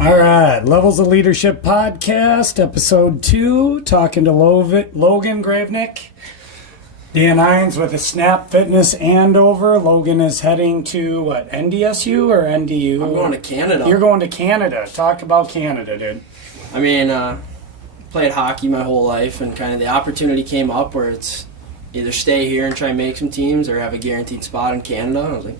All right, Levels of Leadership Podcast, Episode 2, talking to Logan Gravink. Dan Hines with a Snap Fitness Andover. Logan is heading to, what, NDSU or NDU? I'm going to Canada. You're going to Canada. Talk about Canada, dude. I mean, played hockey my whole life, and kind of the opportunity came up where it's either stay here and try and make some teams or have a guaranteed spot in Canada. I was like,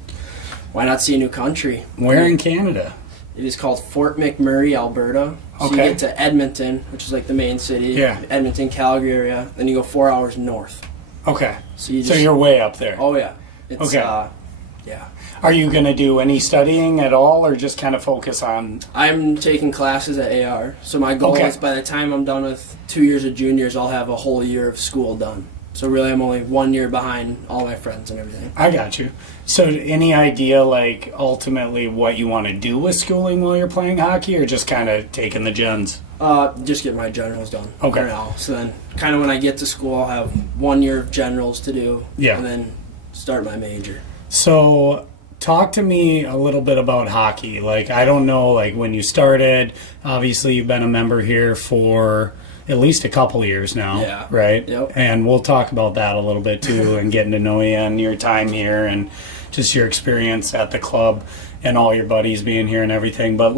why not see a new country? Where in Canada? It is called Fort McMurray, Alberta. So Okay. you get to Edmonton, which is like the main city. Yeah. Edmonton, Calgary area. Then you go 4 hours north. Okay. So you're way up there. Oh, yeah. It's, Okay. Yeah. Are you going to do any studying at all or just kind of focus on... I'm taking classes at AR. So my goal is by the time I'm done with 2 years of juniors, I'll have a whole year of school done. So really I'm only 1 year behind all my friends and everything. I got you. So any idea, like, ultimately what you want to do with schooling while you're playing hockey, or just kind of taking the gens? Just get my generals done Okay. for now. So then kind of when I get to school, I'll have 1 year of generals to do. Yeah. And then start my major. So talk to me a little bit about hockey. Like, I don't know, like, when you started, obviously you've been a member here for at least a couple years now, Yeah. right? Yep. And we'll talk about that a little bit too, and getting to know you and your time here and just your experience at the club and all your buddies being here and everything. But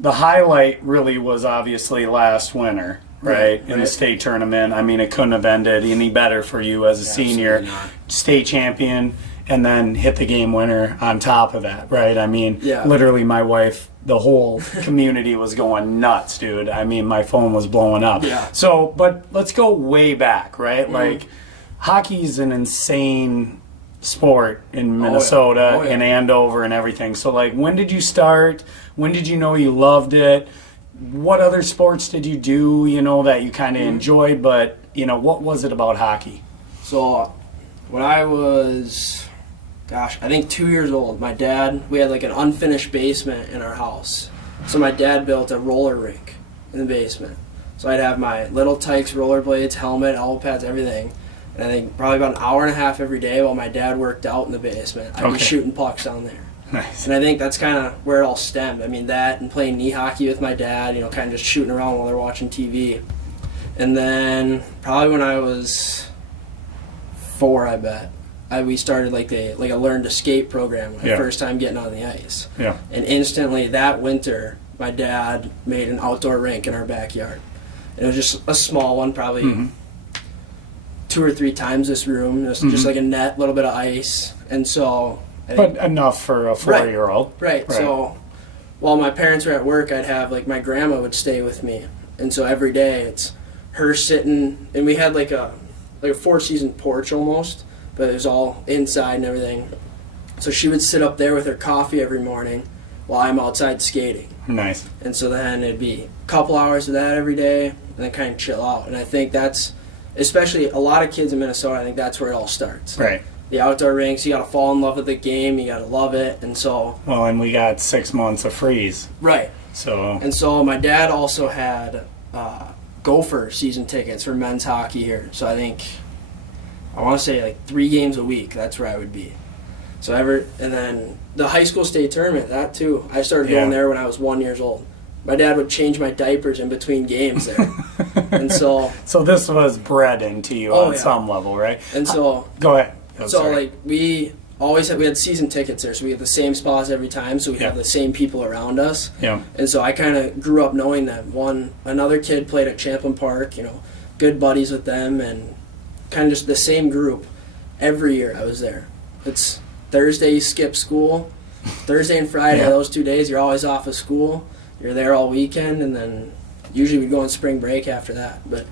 the highlight really was obviously last winter, right? In the state tournament. I mean, it couldn't have ended any better for you as a senior. not. State champion, and then hit the game winner on top of that, right? I mean, Yeah. literally my wife, the whole community was going nuts, dude. I mean, my phone was blowing up. Yeah. So, but let's go way back, right? Like, hockey's an insane sport in Minnesota, in Andover and everything. So, like, when did you start? When did you know you loved it? What other sports did you do, that you kind of enjoyed? But, what was it about hockey? So when I was, I think 2 years old, my dad, we had like an unfinished basement in our house. So my dad built a roller rink in the basement. So I'd have my little Tykes rollerblades, helmet, elbow pads, everything. And I think probably about an hour and a half every day while my dad worked out in the basement, I'd be shooting pucks down there. Nice. And I think that's kind of where it all stemmed. I mean, that and playing knee hockey with my dad, kind of just shooting around while they're watching TV. And then probably when I was 4, I bet, we started like a learn to skate program, my first time getting on the ice. Yeah. And instantly that winter, my dad made an outdoor rink in our backyard. And it was just a small one, probably 2 or 3 times this room, just like a net, a little bit of ice. And so... But enough for a 4-year-old. Right. So while my parents were at work, I'd have, like, my grandma would stay with me. And so every day it's her sitting, and we had like a 4-season porch almost, but it was all inside and everything. So she would sit up there with her coffee every morning while I'm outside skating. Nice. And so then it'd be a couple hours of that every day, and then kind of chill out. And I think that's, especially a lot of kids in Minnesota, I think that's where it all starts. Right. The outdoor rinks, you got to fall in love with the game, you got to love it, and so... Well, and we got 6 months of freeze. Right. So... And so my dad also had Gopher season tickets for men's hockey here. So I want to say like 3 games a week, that's where I would be. So and then the high school state tournament, that too. I started going there when I was 1 year old. My dad would change my diapers in between games there. And so... So this was bred into you on some level, right? And so... Go ahead. Like, we had season tickets there, so we had the same spots every time, so we have the same people around us. Yeah. And so I kind of grew up knowing them. Another kid played at Champlain Park, good buddies with them, and kind of just the same group. Every year I was there. It's Thursday, you skip school. Thursday and Friday, those 2 days, you're always off of school. You're there all weekend, and then usually we'd go on spring break after that. But,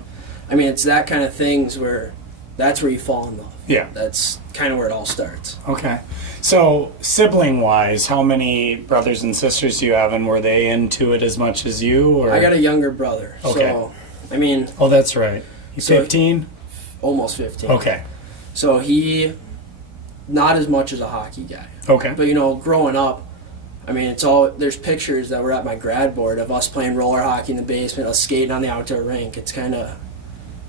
I mean, it's that kind of things where that's where you fall in love. Yeah. That's kind of where it all starts. Okay. So, sibling-wise, how many brothers and sisters do you have, and were they into it as much as you? Or? I got a younger brother. Okay. So, I mean... Oh, that's right. He's 15? Almost 15. Okay. So he, not as much as a hockey guy. Okay. But, growing up, I mean, there's pictures that were at my grad board of us playing roller hockey in the basement, us skating on the outdoor rink. It's kind of...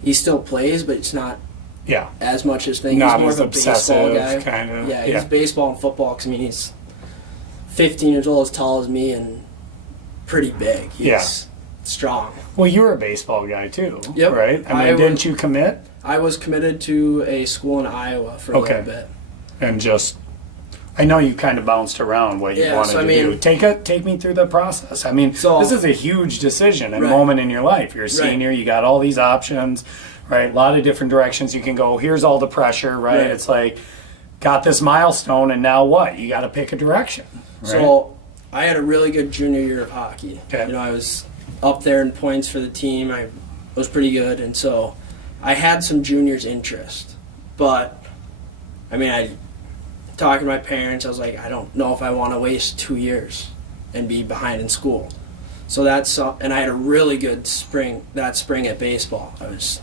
He still plays, but it's not... Yeah. As much as things. Not he's more as of a baseball guy. Kind of. Yeah, he's baseball and football. Cause I mean, he's 15 years old, as tall as me, and pretty big. He's strong. Well, you were a baseball guy too, Yep. right? I mean, didn't you commit? I was committed to a school in Iowa for a little bit. And just, I know you kind of bounced around what you wanted to do. Take me through the process. I mean, this is a huge decision and moment in your life. You're a senior, you got all these options, right? A lot of different directions you can go. Here's all the pressure, right? It's like, got this milestone, and now what? You got to pick a direction. Right? So I had a really good junior year of hockey. Okay. You know, I was up there in points for the team. I was pretty good, and so I had some juniors' interest. But, I mean, I talking to my parents, I was like, I don't know if I want to waste 2 years and be behind in school. So and I had a really good spring at baseball. I was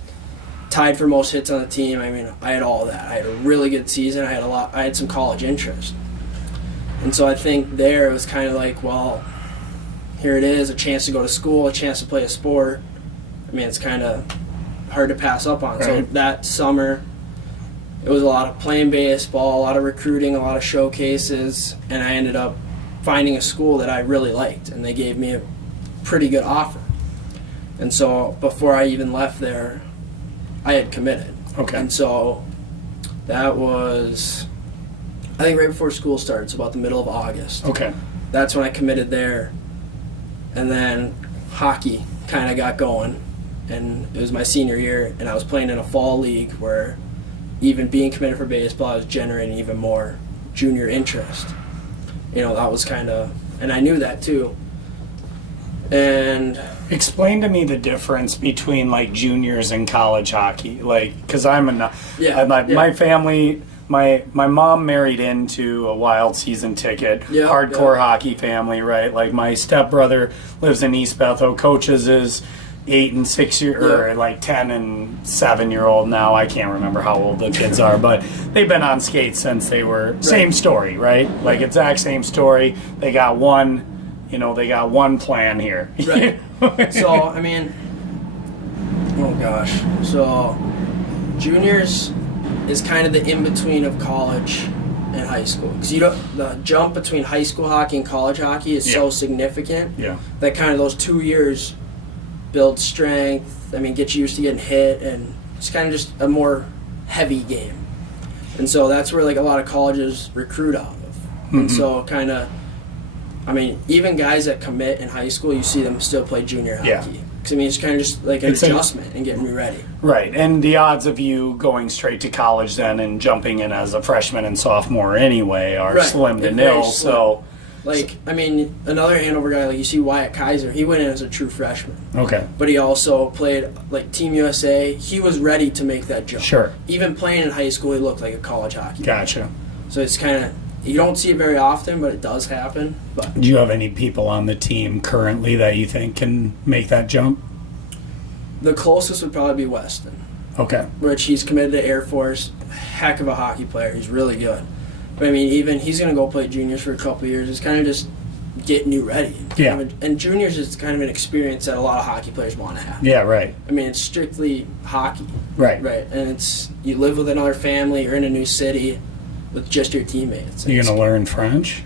tied for most hits on the team. I mean, I had all of that. I had a really good season. I had some college interest. And so I think there it was kind of like, well, here it is, a chance to go to school, a chance to play a sport. I mean, it's kind of hard to pass up on. Right. So that summer, it was a lot of playing baseball, a lot of recruiting, a lot of showcases, and I ended up finding a school that I really liked, and they gave me a pretty good offer. And so before I even left there, I had committed. Okay. And so that was, I think right before school started, so about the middle of August. Okay. That's when I committed there. And then hockey kind of got going, and it was my senior year, and I was playing in a fall league where even being committed for baseball, I was generating even more junior interest. You know, that was kind of, and I knew that too. And explain to me the difference between like juniors and college hockey, like, because my family, my mom married into a Wild season ticket, hardcore hockey family, right? Like my stepbrother lives in East Bethel, coaches his 8 and 6 year or like 10 and 7-year-old now. I can't remember how old the kids are, but they've been on skates since they were same story, right? Like exact same story. They got one plan here. Right. So, I mean, oh gosh. So, juniors is kind of the in-between of college and high school. Because the jump between high school hockey and college hockey is so significant that kind of those 2 years build strength, I mean, get you used to getting hit, and it's kind of just a more heavy game. And so that's where like a lot of colleges recruit out of. Mm-hmm. And so kind of, I mean, even guys that commit in high school, you see them still play junior hockey. Because, I mean, it's kind of just like an adjustment and getting me ready. Right, and the odds of you going straight to college then and jumping in as a freshman and sophomore anyway are slim to nil, so... Like, I mean, another Hanover guy, like you see Wyatt Kaiser, he went in as a true freshman. Okay. But he also played, like, Team USA. He was ready to make that jump. Sure. Even playing in high school, he looked like a college hockey player. Gotcha. So it's kind of, you don't see it very often, but it does happen. But do you have any people on the team currently that you think can make that jump? The closest would probably be Weston. Okay. Which he's committed to Air Force. Heck of a hockey player. He's really good. But I mean, even he's going to go play juniors for a couple of years. It's kind of just getting you ready. Yeah. And juniors is kind of an experience that a lot of hockey players want to have. Yeah, right. I mean, it's strictly hockey. Right. Right. And it's, you live with another family, you're in a new city with just your teammates. You going to learn French?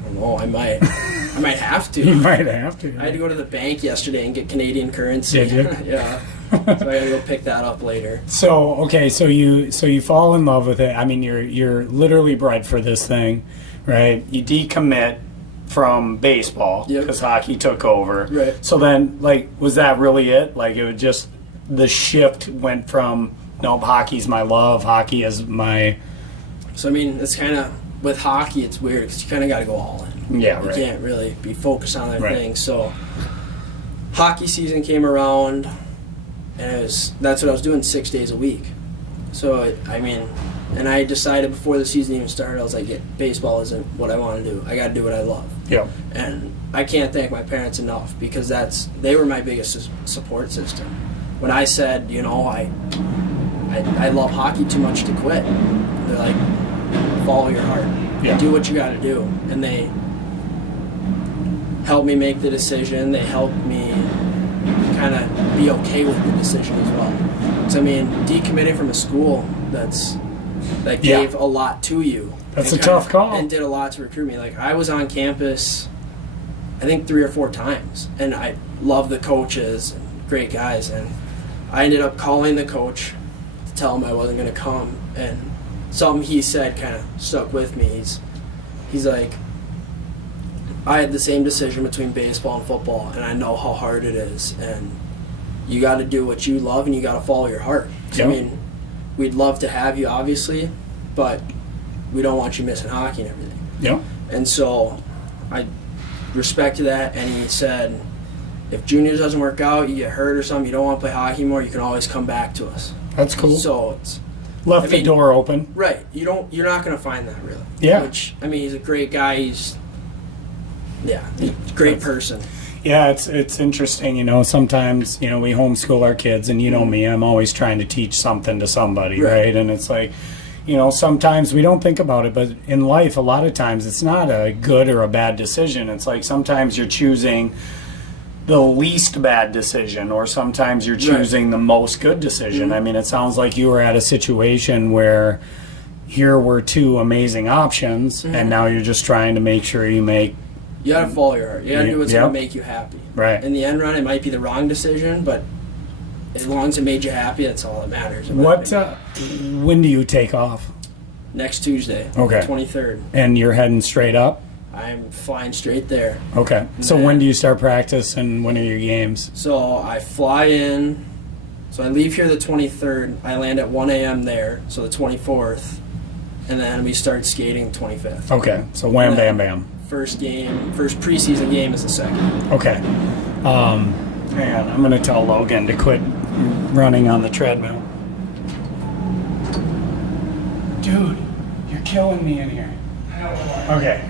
I don't know, I might. I might have to. You might have to. I had to go to the bank yesterday and get Canadian currency. Did you? Yeah. So I gotta go pick that up later. So okay, so you fall in love with it. I mean, you're literally bred for this thing, right? You decommit from baseball because hockey took over. Right. So then, like, was that really it? Like, it would just the shift went from nope, hockey's my love, hockey is my. So I mean, it's kind of with hockey, it's weird because you kind of got to go all in. Yeah, you can't really be focused on other things. So hockey season came around. And that's what I was doing 6 days a week. So, I mean, and I decided before the season even started, I was like, baseball isn't what I want to do. I got to do what I love. Yeah. And I can't thank my parents enough because they were my biggest support system. When I said, you know, I love hockey too much to quit, they're like, follow your heart. Yeah. Do what you got to do. And they helped me make the decision. They helped me kind of be okay with the decision as well. So I mean, decommitting from a school that gave a lot to you. That's a tough call. And did a lot to recruit me. Like I was on campus I think 3 or 4 times. And I love the coaches and great guys. And I ended up calling the coach to tell him I wasn't going to come. And something he said kind of stuck with me. He's like, I had the same decision between baseball and football, and I know how hard it is. And you got to do what you love, and you got to follow your heart. Yep. I mean, we'd love to have you, obviously, but we don't want you missing hockey and everything. Yeah. And so I respected that, and he said, if juniors doesn't work out, you get hurt or something, you don't want to play hockey anymore, you can always come back to us. That's cool. So it's left the door open. Right. You're not going to find that, really. Yeah. Which, I mean, he's a great guy. He's a great person. Yeah, it's interesting, you know, sometimes, you know, we homeschool our kids, and you know me, I'm always trying to teach something to somebody, right? And it's like, you know, sometimes we don't think about it, but in life, a lot of times, it's not a good or a bad decision. It's like sometimes you're choosing the least bad decision, or sometimes you're choosing the most good decision. I mean, it sounds like you were at a situation where here were 2 amazing options, and now you're just trying to make sure you make... You got to follow your heart. You got to do what's going to make you happy. Right. In the end run, it might be the wrong decision, but as long as it made you happy, that's all that matters. When do you take off? Next Tuesday. Okay. 23rd. And you're heading straight up? I'm flying straight there. Okay. So when do you start practice, and when are your games? So I fly in. So I leave here the 23rd. I land at 1 a.m. there, so the 24th. And then we start skating 25th. Okay. So wham, bam, bam. First preseason game is the 2nd. Okay. Man, I'm going to tell Logan to quit running on the treadmill. Dude, you're killing me in here. Okay.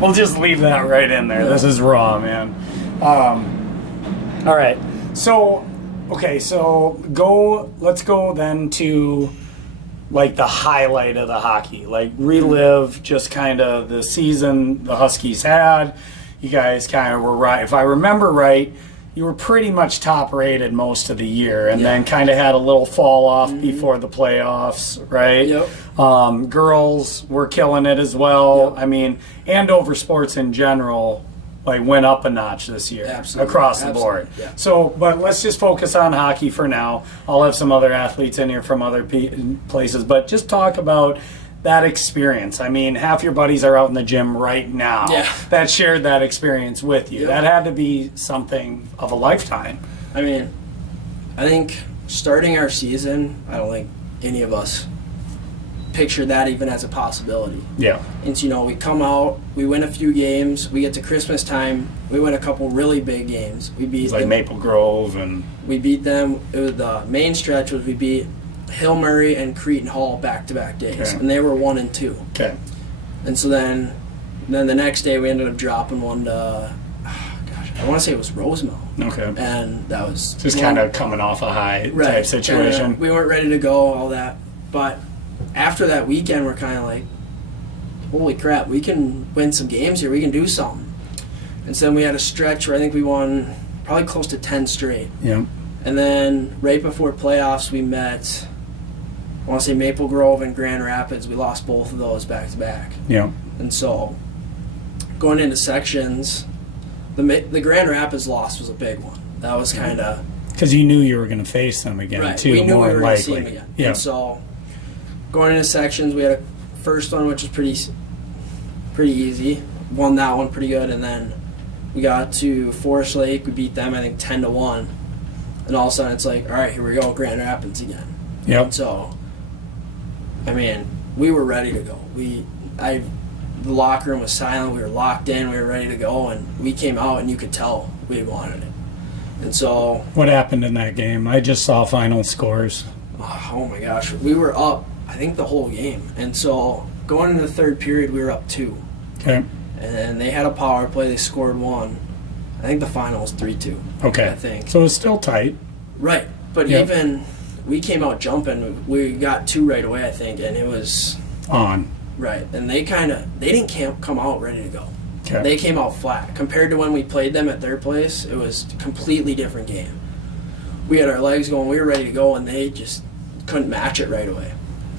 We'll just leave that right in there. This is raw, man. All right. So, okay, let's go then to like the highlight of the hockey. Like relive just kind of the season the Huskies had. You guys kind of were right. If I remember right, you were pretty much top rated most of the year, and then kind of had a little fall off before the playoffs, right? Yep. Girls were killing it as well. Yep. I mean, Andover sports in general like went up a notch this year. Absolutely. Across the board. Yeah. So, but let's just focus on hockey for now. I'll have some other athletes in here from other places, but just talk about that experience. I mean, half your buddies are out in the gym right now that shared that experience with you. Yep. That had to be something of a lifetime. I mean, I think starting our season, I don't think any of us pictured that even as a possibility. Yeah. And so, you know, we come out, we win a few games, we get to Christmas time, we win a couple really big games. We beat like Maple Grove, and we beat them. It was the main stretch was we beat Hill Murray and Cretin Hall back-to-back days, and they were 1 and 2. Okay. And so then the next day we ended up dropping one to, I want to say it was Rosemount. Okay. And that was just kind of coming off a high type situation. We weren't ready to go, all that. But after that weekend, we're kind of like, holy crap, we can win some games here. We can do something. And so then we had a stretch where I think we won probably close to 10 straight. Yeah. And then right before playoffs, we met, I want to say Maple Grove and Grand Rapids. We lost both of those back-to-back. Yeah. And so going into sections, the Grand Rapids loss was a big one. That was kind of... Because you knew you were going to face them again, too, we knew more we were going to see likely. them again. Yeah. And so going into sections, we had a first one, which was pretty easy. Won that one pretty good. And then we got to Forest Lake. We beat them, I think, 10-1. And all of a sudden, it's like, all right, here we go, Grand Rapids again. Yep. And so, I mean, we were ready to go. The locker room was silent. We were locked in. We were ready to go. And we came out, and you could tell we wanted it. And so... What happened in that game? I just saw final scores. Oh my gosh. We were up, I think, the whole game. And so, going into the third period, we were up 2. Okay. And they had a power play. They scored 1. I think the final was 3-2. Okay. I think. So it's still tight. Right. But even we came out jumping. We got 2 right away, I think, and it was on. Right. And they didn't come out ready to go. Okay. They came out flat. Compared to when we played them at their place, it was a completely different game. We had our legs going, we were ready to go, and they just couldn't match it right away.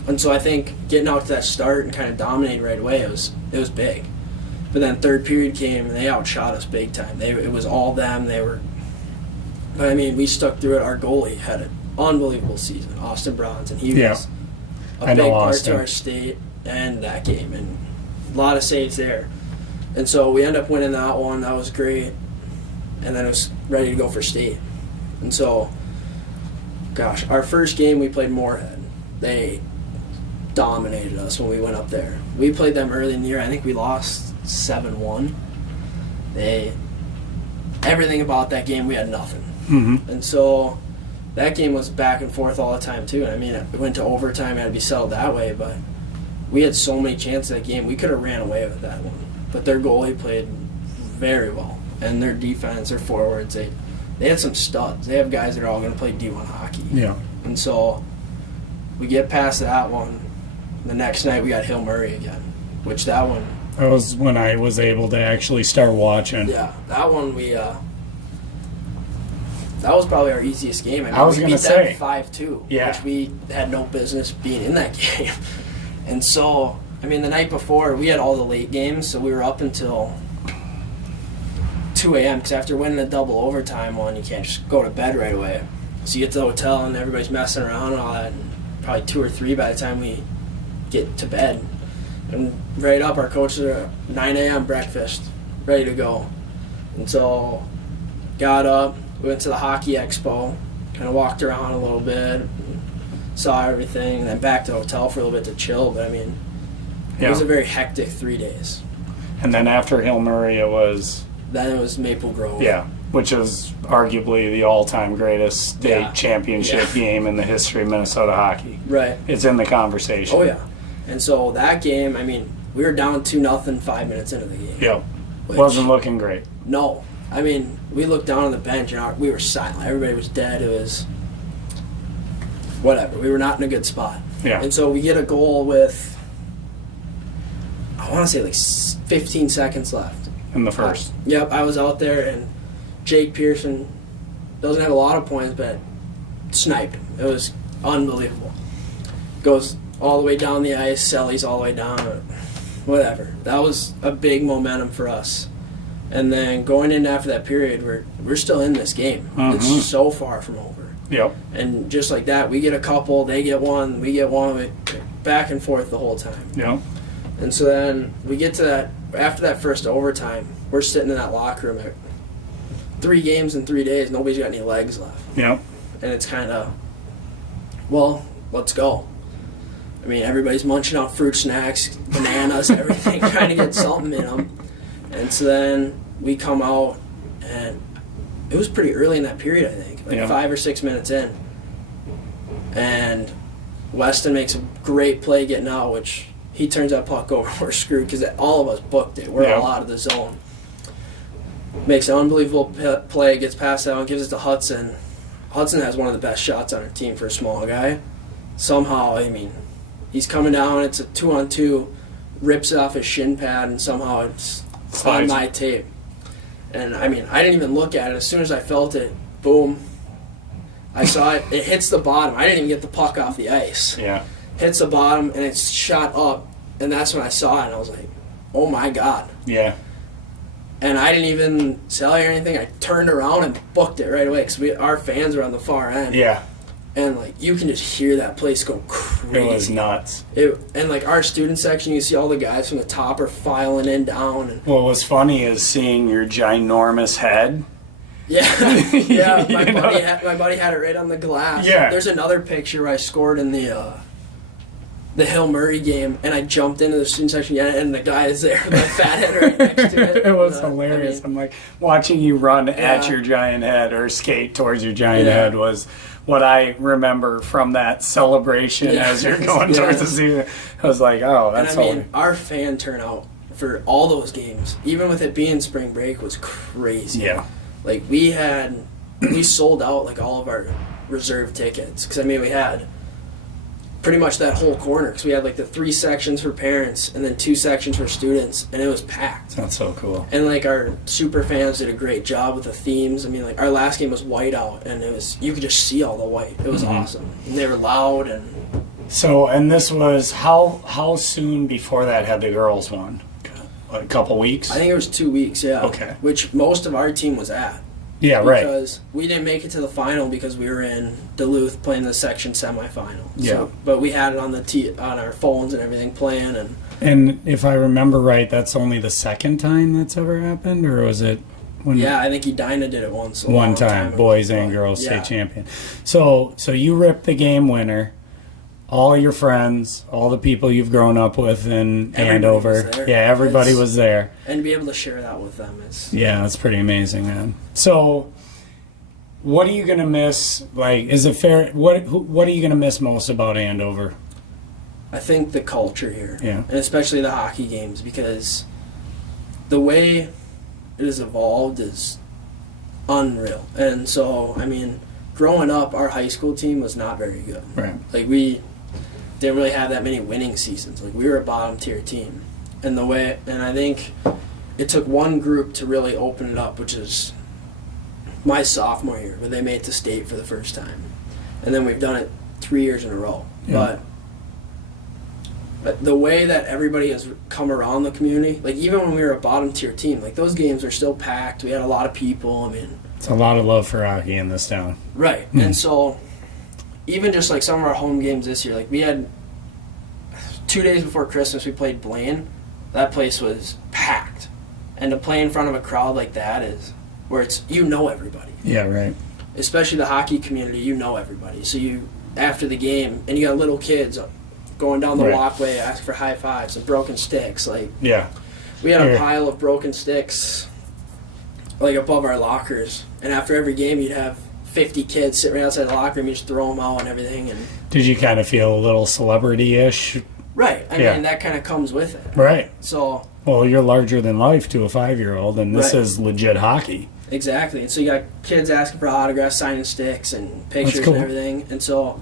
And so I think getting out to that start and kind of dominating right away, it was big. But then third period came and they outshot us big time. It was all them. But I mean, we stuck through it. Our goalie had an unbelievable season, Austin Bronson. He was a big part to our state and that game, and a lot of saves there. And so we ended up winning that one. That was great. And then it was ready to go for state. And so, gosh, our first game we played Moorhead. They dominated us when we went up there. We played them early in the year. I think we lost 7-1. Everything about that game, we had nothing. Mm-hmm. And so that game was back and forth all the time too. I mean, it went to overtime, it had to be settled that way, but we had so many chances that game. We could have ran away with that one. But their goalie played very well. And their defense, their forwards, they had some studs. They have guys that are all going to play D1 hockey. Yeah. And so we get past that one. The next night we got Hill Murray again, which that one... That was when I was able to actually start watching. Yeah, that one that was probably our easiest game. I was going to say 5-2, yeah, which we had no business being in that game. And so, I mean, the night before we had all the late games, so we were up until 2 a.m. because after winning a double overtime one, you can't just go to bed right away. So you get to the hotel and everybody's messing around and all that. And probably 2 or 3 by the time we get to bed. And right up, our coaches are 9 a.m. breakfast, ready to go. And so got up, we went to the hockey expo, kind of walked around a little bit, saw everything, and then back to the hotel for a little bit to chill. But I mean, it was a very hectic 3 days. And then after Hill Murray, Then it was Maple Grove. Yeah, which is arguably the all-time greatest state championship game in the history of Minnesota hockey. Right. It's in the conversation. Oh, yeah. And so that game, I mean, we were down 2-0 5 minutes into the game. Yep. Wasn't looking great. No. I mean, we looked down on the bench and we were silent. Everybody was dead. It was whatever. We were not in a good spot. Yeah. And so we get a goal with, I want to say like 15 seconds left. In the first. Yep, I was out there and Jake Pearson doesn't have a lot of points, but sniped him. It was unbelievable. Goes all the way down the ice, Selly's all the way down, whatever. That was a big momentum for us. And then going in after that period, we're still in this game. Mm-hmm. It's so far from over. Yep. And just like that, we get a couple, they get one, we get one, back and forth the whole time. Yep. And so then we get to that, after that first overtime, we're sitting in that locker room at 3 games in 3 days, nobody's got any legs left. Yep. And it's kind of, well, let's go. I mean, everybody's munching out fruit snacks, bananas, everything, trying to get something in them. And so then we come out, and it was pretty early in that period, I think, like 5 or 6 minutes in. And Weston makes a great play getting out, which he turns that puck over. We're screwed because all of us booked it. We're all out of the zone. Makes an unbelievable play, gets past that one, gives it to Hudson. Hudson has one of the best shots on our team for a small guy. Somehow, I mean, he's coming down, it's a 2-on-2, rips it off his shin pad, and somehow it's on my tape. And, I mean, I didn't even look at it. As soon as I felt it, boom, I saw it. It hits the bottom. I didn't even get the puck off the ice. Yeah. Hits the bottom, and it's shot up, and that's when I saw it, and I was like, oh, my God. Yeah. And I didn't even sell it or anything. I turned around and booked it right away because our fans are on the far end. Yeah. And, like, you can just hear that place go crazy. It was nuts. And, like, our student section, you see all the guys from the top are filing in down. And what was funny is seeing your ginormous head. Yeah. Yeah, my buddy had it right on the glass. Yeah. There's another picture where I scored in the Hill Murray game, and I jumped into the student section, and the guy is there with a fat head right next to it. It was hilarious. I mean, I'm like, watching you run at your giant head or skate towards your giant head was what I remember from that celebration as you're going towards the season. I was like, oh, that's and I mean, our fan turnout for all those games, even with it being spring break, was crazy. Yeah. Like, we sold out, like, all of our reserve tickets. Because, I mean, we had pretty much that whole corner. Because we had, like, the 3 sections for parents and then 2 sections for students. And it was packed. That's so cool. And, like, our super fans did a great job with the themes. I mean, like, our last game was whiteout. And it was, you could just see all the white. It was awesome. And they were loud. And so, and this was, how soon before that had the girls won? a couple weeks? I think it was 2 weeks, yeah. Okay. Which most of our team was at. Yeah, right. Because we didn't make it to the final because we were in Duluth playing the section semifinal. Yeah. So, but we had it on on our phones and everything playing. And if I remember right, that's only the second time that's ever happened, or was it? Yeah, I think Edina did it once. One time, boys and girls state champion. So you ripped the game winner. All your friends, all the people you've grown up with in Andover. Yeah, everybody was there. And to be able to share that with them is... Yeah, that's pretty amazing, man. So what are you going to miss? Like, is it fair? What are you going to miss most about Andover? I think the culture here. Yeah. And especially the hockey games, because the way it has evolved is unreal. And so, I mean, growing up, our high school team was not very good. Right. Like, we didn't really have that many winning seasons. Like, we were a bottom tier team. And I think it took one group to really open it up, which is my sophomore year, where they made it to state for the first time. And then we've done it 3 years in a row. Yeah. But the way that everybody has come around the community, like even when we were a bottom tier team, like those games are still packed. We had a lot of people. I mean, it's a lot of love for hockey in this town. Right. And so even just like some of our home games this year, like we had 2 days before Christmas, we played Blaine. That place was packed. And to play in front of a crowd like that is where it's, you know everybody. Yeah, right. Especially the hockey community, you know everybody. So you, after the game, and you got little kids going down the walkway, asking for high fives and broken sticks. Like, yeah, we had a pile of broken sticks, like above our lockers. And after every game, you'd have 50 kids sitting right outside the locker room. You just throw them out and everything. And did you kind of feel a little celebrity-ish? Right. I mean, that kind of comes with it. Right. So, well, you're larger than life to a 5-year-old, and this is legit hockey. Exactly. And so you got kids asking for autographs, signing sticks, and pictures and everything. And so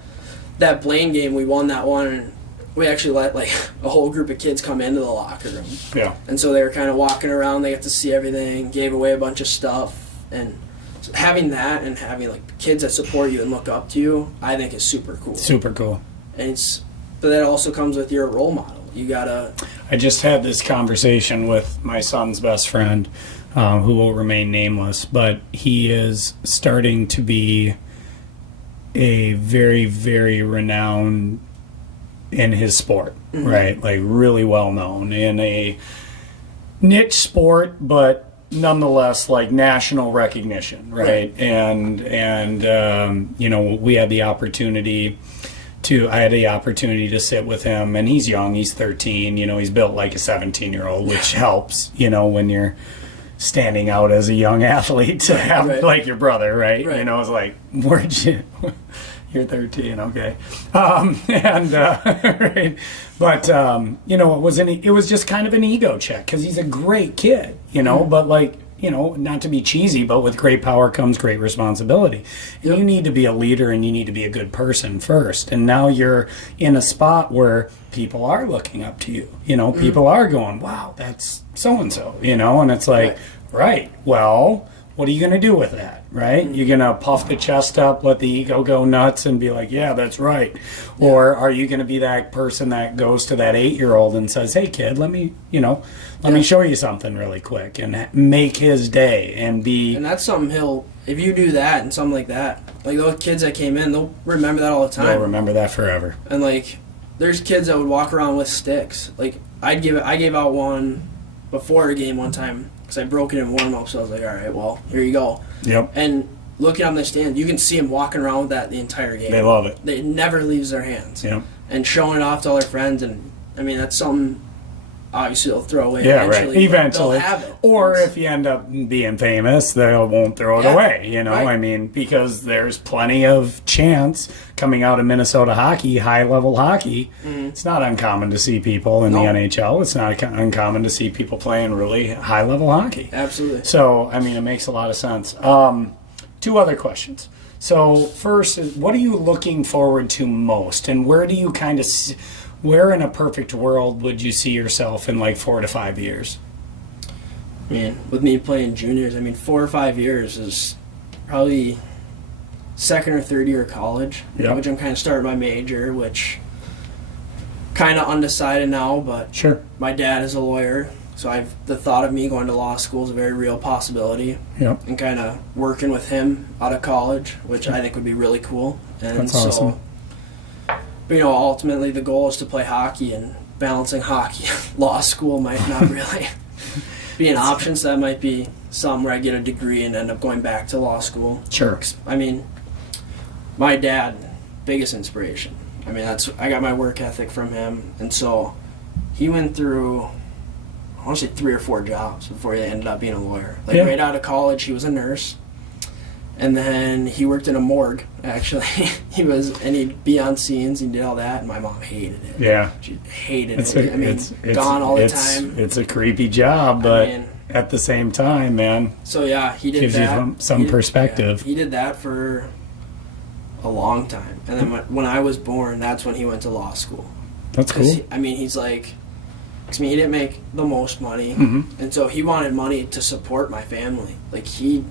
that Blaine game, we won that one, and we actually let like a whole group of kids come into the locker room. Yeah. And so they were kind of walking around. They got to see everything, gave away a bunch of stuff. And so having that and having like kids that support you and look up to you, I think is super cool. Super cool. And but that also comes with your role model. You gotta... I just had this conversation with my son's best friend, who will remain nameless, but he is starting to be a very, very renowned in his sport, right? Like really well known in a niche sport, but nonetheless like national recognition, right? And you know, we had the opportunity I had the opportunity to sit with him, and he's young, he's 13, you know, he's built like a 17-year-old, which helps, you know, when you're standing out as a young athlete to have like your brother, right? You know, it's like, where'd you... You're 13, okay. Right. But, you know, it was just kind of an ego check because he's a great kid, you know, but like, you know, not to be cheesy, but with great power comes great responsibility. And you need to be a leader and you need to be a good person first. And now you're in a spot where people are looking up to you. You know, people are going, wow, that's so-and-so, you know, and it's like, right, well... what are you going to do with that, right? You're going to puff the chest up, let the ego go nuts, and be like, yeah, that's right. Or are you going to be that person that goes to that 8-year-old and says, hey, kid, let me show you something really quick, and make his day and be... And that's something if you do that and something like that, like those kids that came in, they'll remember that all the time. They'll remember that forever. And, like, there's kids that would walk around with sticks. Like, I gave out one before a game one time, because I broke it in warm-up, so I was like, all right, well, here you go. Yep. And looking on the stand, you can see them walking around with that the entire game. They love it. It never leaves their hands. Yep. And showing it off to all their friends, and, I mean, that's something, obviously, they'll throw away eventually. Right. Eventually. They'll have it. Or if you end up being famous, they won't throw it away, you know? Right. I mean, because there's plenty of chance coming out of Minnesota hockey, high-level hockey. It's not uncommon to see people in the NHL. It's not uncommon to see people playing really high-level hockey. Absolutely. So, I mean, it makes a lot of sense. 2 other questions. So, first, what are you looking forward to most? And where do you kind of... where in a perfect world would you see yourself in like 4 to 5 years? Man, with me playing juniors, I mean, 4 or 5 years is probably second or third year of college, which I'm kind of starting my major, which kind of undecided now, but sure. My dad is a lawyer, So the thought of me going to law school is a very real possibility. Yep. And kind of working with him out of college, which I think would be really cool. And That's awesome. But, ultimately the goal is to play hockey, and balancing hockey law school might not really be an option. So that might be something where I get a degree and end up going back to law school. Sure. I mean, my dad, biggest inspiration. I mean, I got my work ethic from him, and so he went through, I want to say 3 or 4 jobs before he ended up being a lawyer. Right out of college, he was a nurse, and then he worked in a morgue. Actually, he'd be on scenes and did all that, and my mom hated it. Yeah, she hated it. It's gone all the time. It's a creepy job, but at the same time, man. So yeah, he did gives that. You some perspective. Yeah, he did that for a long time, and then when I was born, that's when he went to law school. That's cool. He's like, he didn't make the most money, and so he wanted money to support my family. Like, he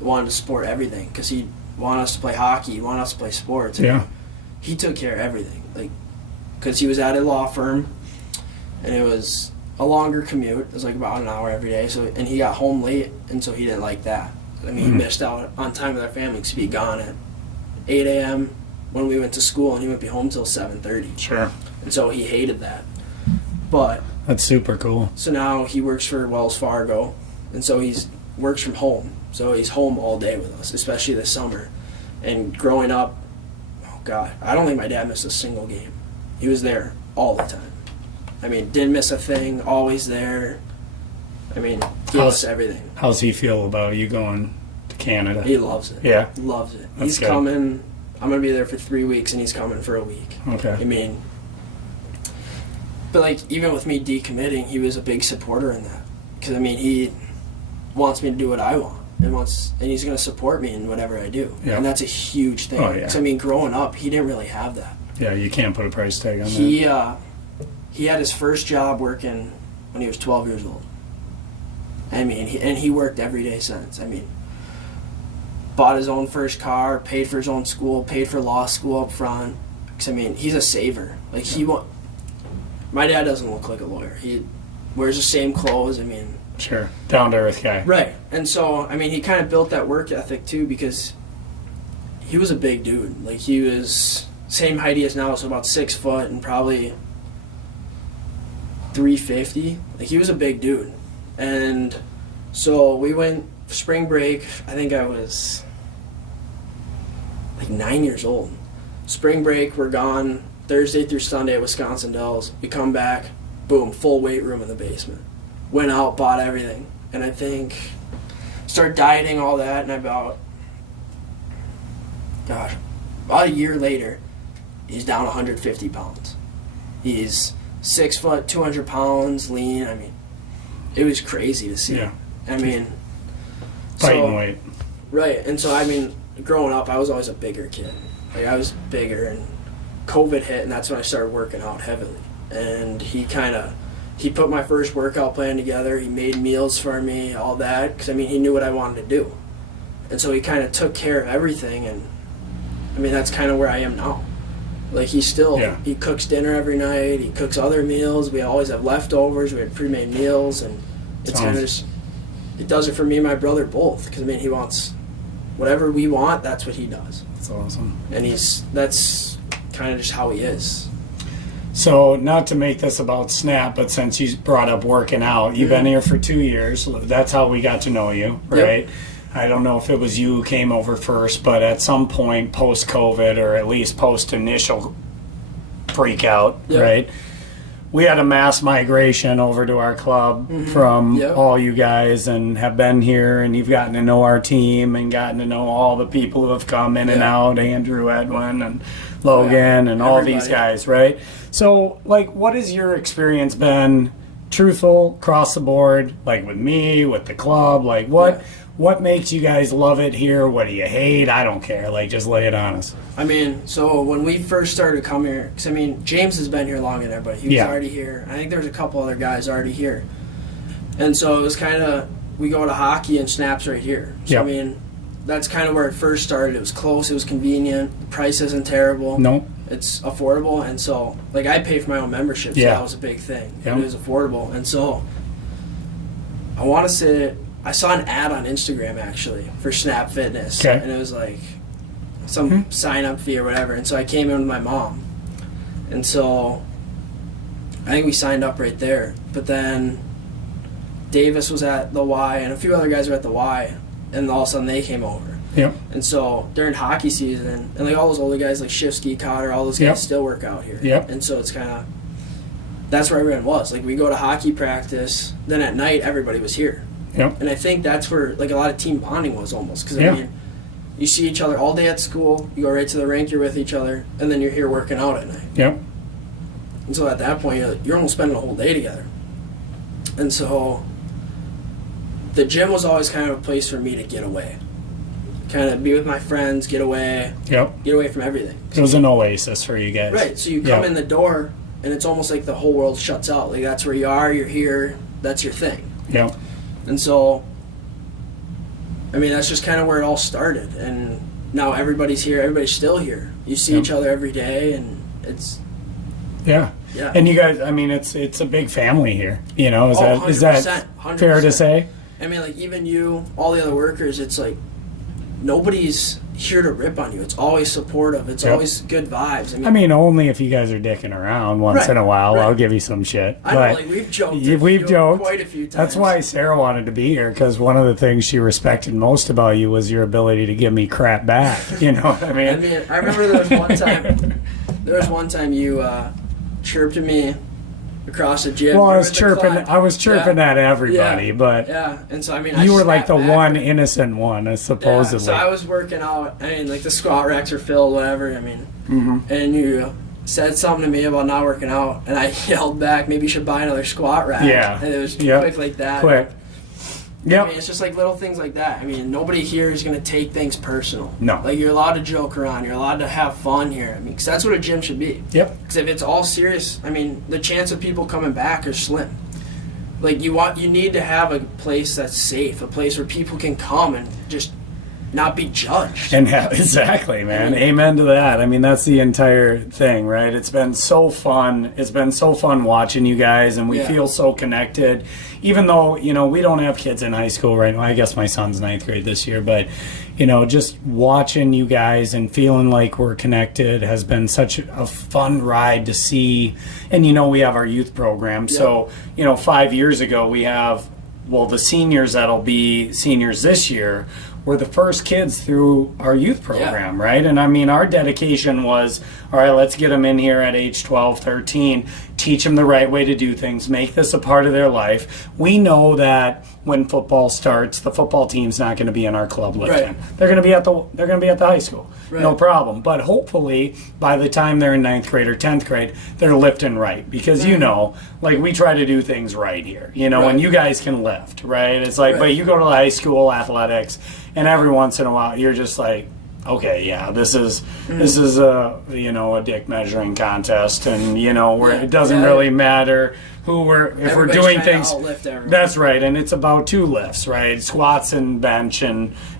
wanted to support everything because he wanted us to play hockey, he wanted us to play sports. Yeah. He took care of everything, because he was at a law firm, and it was a longer commute. It was like about an hour every day. And he got home late, and so he didn't like that. He missed out on time with our family because he'd be gone at 8 a.m. when we went to school, and he wouldn't be home till 7:30. Sure. And so he hated that. But that's super cool. So now he works for Wells Fargo, and so works from home. So he's home all day with us, especially this summer. And growing up, oh God, I don't think my dad missed a single game. He was there all the time. Didn't miss a thing, always there. Gave us everything. How's he feel about you going to Canada? He loves it. Yeah? Loves it. That's He's good. coming. I'm going to be there for 3 weeks, and he's coming for a week. Okay. But even with me decommitting, he was a big supporter in that. Because he wants me to do what I want, and he's going to support me in whatever I do. Yeah. And that's a huge thing. Oh, yeah. So growing up, he didn't really have that. Yeah, you can't put a price tag on that. He had his first job working when he was 12 years old. He worked every day since. Bought his own first car, paid for his own school, paid for law school up front. Because, he's a saver. My dad doesn't look like a lawyer. He wears the same clothes. Sure. Down to earth guy. Right. And so, he kind of built that work ethic too, because he was a big dude. He was same height he is now, so about 6 foot and probably 350. He was a big dude. And so we went spring break. I think I was 9 years old. Spring break, we're gone Thursday through Sunday at Wisconsin Dells. We come back, boom, full weight room in the basement. Went out, bought everything. And I think, started dieting, all that, and about a year later, he's down 150 pounds. He's 6 foot, 200 pounds, lean. It was crazy to see. Yeah. Fighting weight. Right. And so, growing up, I was always a bigger kid. I was bigger, and COVID hit, and that's when I started working out heavily. And he put my first workout plan together. He made meals for me, all that, because, he knew what I wanted to do. And so he kind of took care of everything, and, that's kind of where I am now. He cooks dinner every night. He cooks other meals. We always have leftovers. We have pre-made meals, and it's kind of it does it for me and my brother both. Because he wants whatever we want. That's what he does. That's awesome. And that's kind of just how he is. So, not to make this about Snap, but since you brought up working out, you've been here for 2 years. That's how we got to know you, right? Yep. I don't know if it was you who came over first, but at some point post-COVID, or at least post-initial freak out, right? We had a mass migration over to our club from all you guys, and have been here, and you've gotten to know our team and gotten to know all the people who have come in and out, Andrew, Edwin, and Logan, and all these guys, right? So, what has your experience been, truthful, across the board, with me, with the club, what makes you guys love it here? What do you hate? I don't care. Just lay it on us. So when we first started to come here, because, James has been here longer than everybody. He was already here. I think there was a couple other guys already here. And so it was kind of, we go to hockey and Snap's right here. So, that's kind of where it first started. It was close. It was convenient. The price isn't terrible. Nope. It's affordable. And so, I pay for my own membership, so that was a big thing. It was affordable. And so I want to say I saw an ad on Instagram actually for Snap Fitness, and it was like some sign up fee or whatever. And so I came in with my mom, and so I think we signed up right there. But then Davis was at the Y, and a few other guys were at the Y, and all of a sudden they came over. Yep. And so during hockey season, and like all those older guys like Shifsky, Cotter, all those guys still work out here. Yep. And so it's kind of, that's where everyone was. Like we go to hockey practice, then at night everybody was here. Yep. And I think that's where like a lot of team bonding was almost. Because I mean, you see each other all day at school, you go right to the rink, you're with each other, and then you're here working out at night. Yep. And so at that point, you're almost spending a whole day together. And so the gym was always kind of a place for me to get away. Kind of be with my friends, get away. Yep. Get away from everything. It was an oasis for you guys. Right. So you come in the door, and it's almost like the whole world shuts out. Like that's where you are, you're here, that's your thing. Yep. And so, I mean, that's just kind of where it all started. And now everybody's here, everybody's still here. You see each other every day, and it's... Yeah. Yeah. And you guys, I mean, it's a big family here. You know, is that 100%. fair to say? I mean, like, even you, all the other workers, it's like, nobody's here to rip on you. It's always supportive. It's always good vibes. I mean, only if you guys are dicking around once in a while, I'll give you some shit. I know, like, we've joked quite a few times. That's why Sarah wanted to be here, because one of the things she respected most about you was your ability to give me crap back. You know what I mean? I mean, I remember there was one time you chirped at me across the gym. Well, I was chirping at everybody, but and so I mean, you were like the one innocent one, supposedly. So I was working out. I mean, like the squat racks are filled, whatever. I mean, and you said something to me about not working out, and I yelled back, "Maybe you should buy another squat rack." Yeah, and it was quick like that. Quick. I mean, it's just like little things like that. I mean, nobody here is going to take things personal. No. Like, you're allowed to joke around. You're allowed to have fun here. I mean, because that's what a gym should be. Yep. Because if it's all serious, I mean, the chance of people coming back are slim. Like, you need to have a place that's safe, a place where people can come and just not be judged. And exactly, man. Amen to that. I mean, that's the entire thing, right? It's been so fun. It's been so fun watching you guys, and we feel so connected. Even though, you know, we don't have kids in high school right now. I guess my son's 9th grade this year, but, you know, just watching you guys and feeling like we're connected has been such a fun ride to see. And, you know, we have our youth program. So, you know, 5 years ago, we have, well, the seniors that'll be seniors this year were the first kids through our youth program, right? And I mean, our dedication was, all right, let's get them in here at age 12, 13, teach them the right way to do things, make this a part of their life. We know that when football starts, the football team's not going to be in our club lifting. Right. They're going to be at the high school. Right. No problem. But hopefully, by the time they're in 9th grade or 10th grade, they're lifting right. Because, you know, like, we try to do things right here, you know, and you guys can lift, right? It's like, but you go to the high school athletics, and every once in a while, you're just like, okay, yeah, this is a, you know, a dick measuring contest, and, you know, where it doesn't really matter who if we're doing things. That's right, and it's about 2 lifts, right? Squats and bench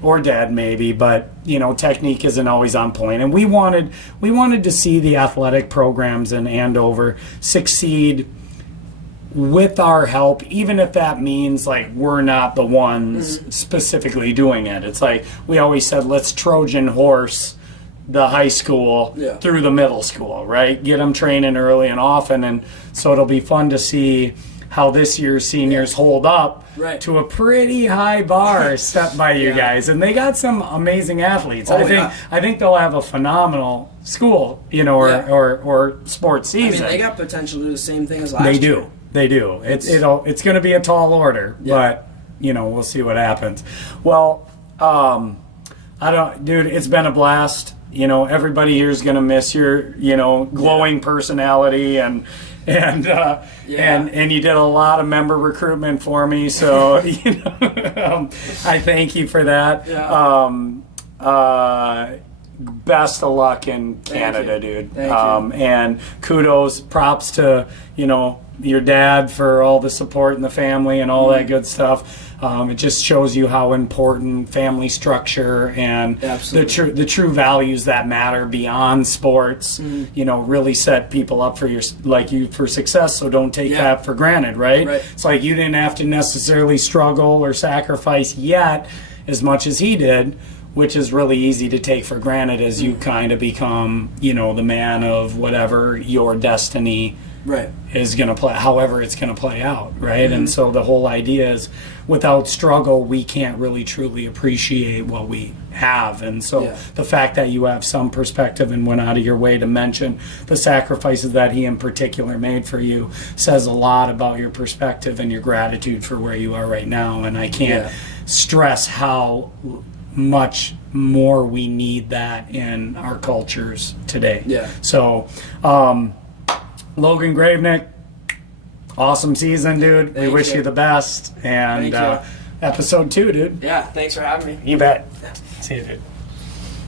or dead maybe, but, you know, technique isn't always on point. And we wanted to see the athletic programs in Andover succeed with our help, even if that means, like, we're not the ones specifically doing it. It's like we always said, let's Trojan horse the high school through the middle school, right? Get them training early and often, and so it'll be fun to see how this year's seniors hold up to a pretty high bar set by you guys. And they got some amazing athletes. I think they'll have a phenomenal school, you know, or sports season. I mean, they got potential to do the same thing as last year. They do. It's going to be a tall order, but, you know, we'll see what happens. Well, dude, it's been a blast. You know, everybody here is going to miss your, you know, glowing personality and you did a lot of member recruitment for me. So, you know, I thank you for that. best of luck in Canada, dude. Thank you. And kudos, props to, your dad for all the support in the family and all that good stuff. It just shows you how important family structure and the true values that matter beyond sports, really set people up for for success. So don't take that for granted, right? It's like you didn't have to necessarily struggle or sacrifice yet as much as he did, which is really easy to take for granted as you kind of become, the man of whatever your destiny is going to play, however it's going to play out, right? And so the whole idea is without struggle, we can't really truly appreciate what we have. And so the fact that you have some perspective and went out of your way to mention the sacrifices that he in particular made for you says a lot about your perspective and your gratitude for where you are right now. And I can't stress how much more we need that in our cultures today. So, Logan Gravink, awesome season, dude. We wish you the best. And episode 2, dude. Yeah, thanks for having me. You bet. See you, dude.